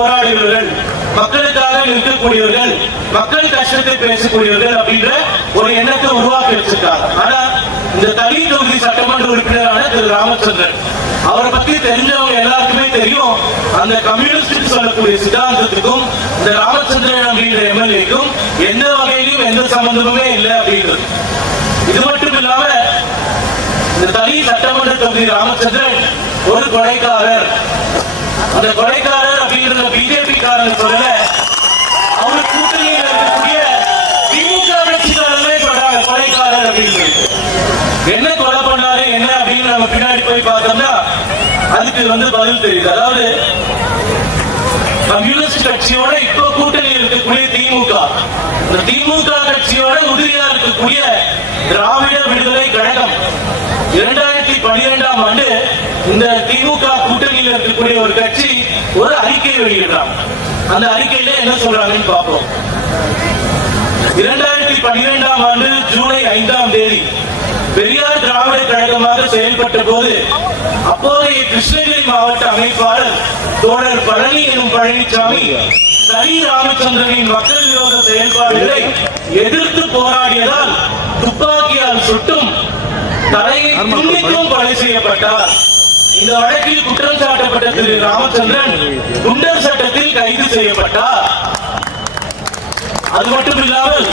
போராடியவர்கள், மக்களுக்காக நிற்கக்கூடியவர்கள், மக்கள் கஷ்டத்தை பேசக்கூடியவர்கள் அப்படின்ற ஒரு எண்ணத்தை உருவாக்கி வச்சிருக்காங்க. ஆனா இந்த தனி தொகுதி சட்டமன்ற உறுப்பினரான திரு ராமச்சந்திரன், அவரை பத்தி தெரிஞ்சவங்க எல்லாருக்குமே தெரியும். அந்த கம்யூனிஸ்ட் சொல்லக்கூடிய சித்தாந்தத்துக்கும் இந்த ராமச்சந்திரன் அப்படின்ற எம்எல்ஏக்கும் எந்த வகையிலும் எந்த சம்பந்தமுமே இல்லை அப்படின்றது. இது மட்டும் இல்லாம இந்த தனி சட்டமன்ற தொகுதி ராமச்சந்திரன் ஒரு கொலைக்காரர். அந்த கொலைக்காரர் அப்படின்ற பிஜேபி காரன் சொல்லல, அவர் கூட்டணியில் இருக்கக்கூடிய திமுக கட்சிக்காரர்களே சொல்றாங்க கொலைக்காரர் அப்படின்னு. என்ன கொலை பண்ணாரு என்ன அப்படின்னு நம்ம பின்னாடி போய் பார்த்தோம்னா அதுக்கு பதில் தெரியுது. அதாவது கம்யூனிஸ்ட் கட்சியோட இப்போ கூட்டணியில் இருக்கக்கூடிய திமுக, இந்த திமுக கட்சியோட உறுதியா இருக்கக்கூடிய திராவிட விடுதலை கழகம் 2012ஆம் ஆண்டு இந்த திமுக கூட்டணியில் இருக்கக்கூடிய ஒரு கட்சி ஒரு அறிக்கை வெளியிடுறாங்க. அந்த அறிக்கையில என்ன சொல்றாங்கன்னு பார்ப்போம். 2012ஆம் ஆண்டு ஜூலை 5ஆம் தேதி பெரியார் திராவிட கழகமாக செயல்பட்ட போது அப்போதைய கிருஷ்ணகிரி மாவட்ட அமைப்பாளர் தோழர் பழனி எனும் பழனிசாமி சரி ராமச்சந்திரனின் மக்கள் விரோத செயல்பாடுகளை எதிர்த்து போராடியதால் துப்பாக்கியால் சுட்டும் தலையை துண்டித்தும் கொலை செய்யப்பட்டார். இந்த வழக்கில் குற்றம் சாட்டப்பட்ட திரு ராமச்சந்திரன் குண்டர் சட்டத்தில் கைது செய்யப்பட்டார். அது மட்டும் இல்லாமல்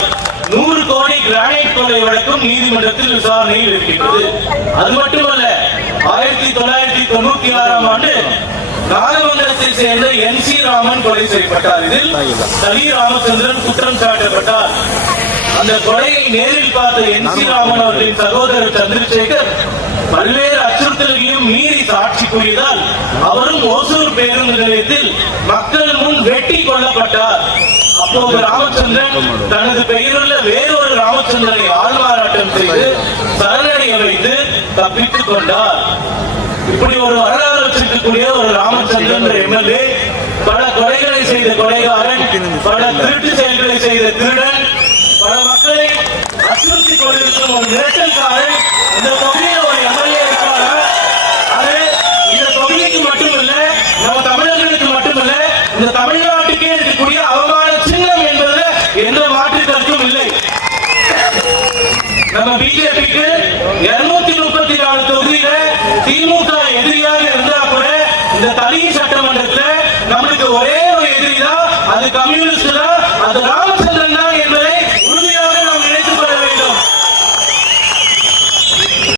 100 கோடி கிரானைட் கொலை வழக்கும் நீதிமன்றத்தில் விசாரணையில் இருக்கின்றது. அது மட்டுமல்ல, 1996ஆம் ஆண்டு நாகமங்கலத்தை சேர்ந்த NC ராமன் கொலை செய்யப்பட்டார். இதில் சரி ராமச்சந்திரன் குற்றம் சாட்டப்பட்டார். அந்த கொலையை நேரில் பார்த்த NC ராமன் அவர்களின் சகோதரர் சந்திரசேகர் பல்வேறு அச்சுறுத்தல்களையும் மீறி சாட்சி கூறியதால் அவரும் ஓசூர் பேருந்து நிலையத்தில் மக்கள் முன் வெட்டி கொல்லப்பட்டார். அப்போது ராமச்சந்திரன் தனது பெயருள்ள வேறொரு ராமச்சந்திரனை ஆள்மாறாட்டம் செய்து சரணடைய வைத்து தப்பித்துக் கொண்டார். இப்படி ஒரு வரலாறு வச்சிருக்கக்கூடிய ஒரு ராமச்சந்திரன் எம்எல்ஏ பல கொலைகளை செய்த கொலைகாரன், பல திருட்டு செயல்களை செய்த திருடன், பல மக்களை அச்சுறுத்திக் கொண்டிருக்கும் ஒரு மிரட்டல்காரன் இந்த தொகுதியில் ஒரு எம்எல்ஏ இருக்காங்க. அது இந்த தொகுதிக்கு மட்டுமல்ல, நம்ம தமிழர்களுக்கு மட்டுமல்ல, இந்த தமிழ்நாட்டுக்கே இருக்கக்கூடிய அவமான சின்னம் என்பதுல எந்த மாற்று கருத்தும் இல்லை. நம்ம பிஜேபிக்கு 234 தொகுதியில திமுக எதிரியாக இருந்தா கூட இந்த தனி சட்டமன்றத்தில் நம்மளுக்கு ஒரே ஒரு எதிரி தான், அது கம்யூனிஸ்ட் தான், அது ராமச்சந்திரன்.